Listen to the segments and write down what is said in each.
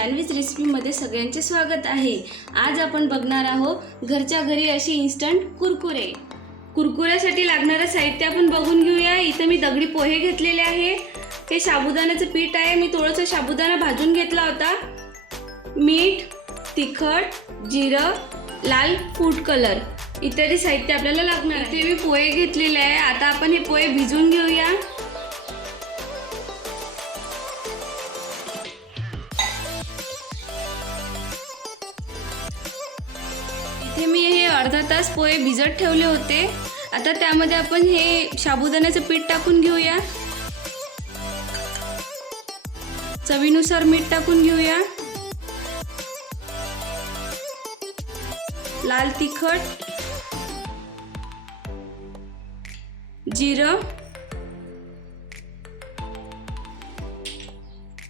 नमस्कार जान्हवीज रेसिपीमध्ये सगळ्यांचे स्वागत आहे. आज आपण बघणार आहोत घरच्या घरी अशी इन्स्टंट कुरकुरे. कुरकुऱ्यासाठी लागणारं साहित्य आपण बघून घेऊया. इथं मी दगडी पोहे घेतलेले आहे. हे साबुदाण्याचं पीठ आहे. मी थोडंसं साबुदाणा भाजून घेतला होता. मीठ तिखट जिरं लाल फूड कलर इत्यादी साहित्य आपल्याला लागणार ते मी पोहे घेतलेले आहे. आता आपण हे पोहे भिजवून घेऊया. हे मी हे अर्धा तास पोहे भिजत ठेवले होते. आता त्यामध्ये आपण हे साबुदाण्याचं पीठ टाकून घेऊया. चवीनुसार मीठ टाकून घेऊया. लाल तिखट. जिरं.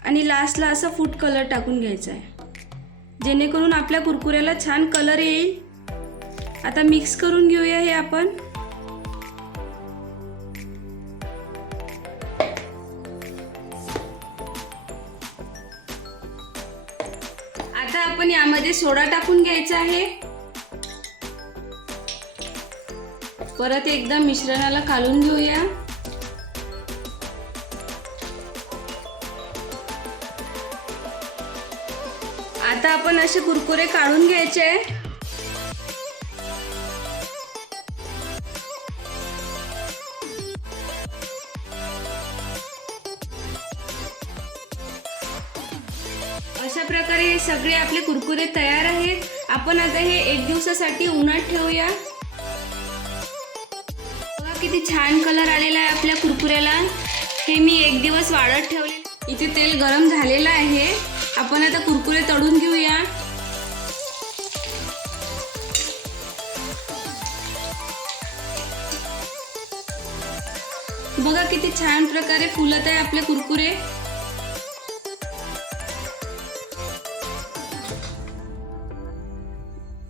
आणि लास्टला असा फूड कलर टाकून घ्यायचा आहे जेणेकरून आपल्या कुरकुऱ्याला छान कलर येईल. आता मिक्स करून घेऊया हे आपण. आता आपण यामध्ये सोडा टाकून घ्यायचा आहे. परत एकदा मिश्रणाला काढून घेऊया. आता आपण असे कुरकुरे काढून घ्यायचे आहे अशा प्रकारे हे सगळे आपले कुरकुरे तयार आहेत. आपण आता हे एक दिवसासाठी उन्हात ठेवूया. बघा किती छान कलर आलेला आहे आपल्या कुरकुऱ्याला. हे मी एक दिवस वाढत ठेवले. इथे तेल गरम झालेलं आहे. आपण आता कुरकुरे तळून घेऊया. बघा किती छान प्रकारे फुलत आहे आपले कुरकुरे.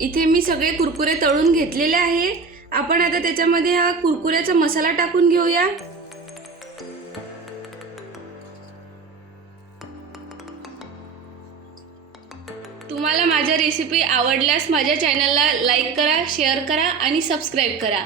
इथे मी सगळे कुरकुरे तळून घेतलेले आहे. आपण आता त्याच्यामध्ये हा कुरकुऱ्याचा मसाला टाकून घेऊया. तुम्हाला माझ्या रेसिपी आवडल्यास माझ्या चॅनलला लाईक करा शेअर करा आणि सबस्क्राईब करा.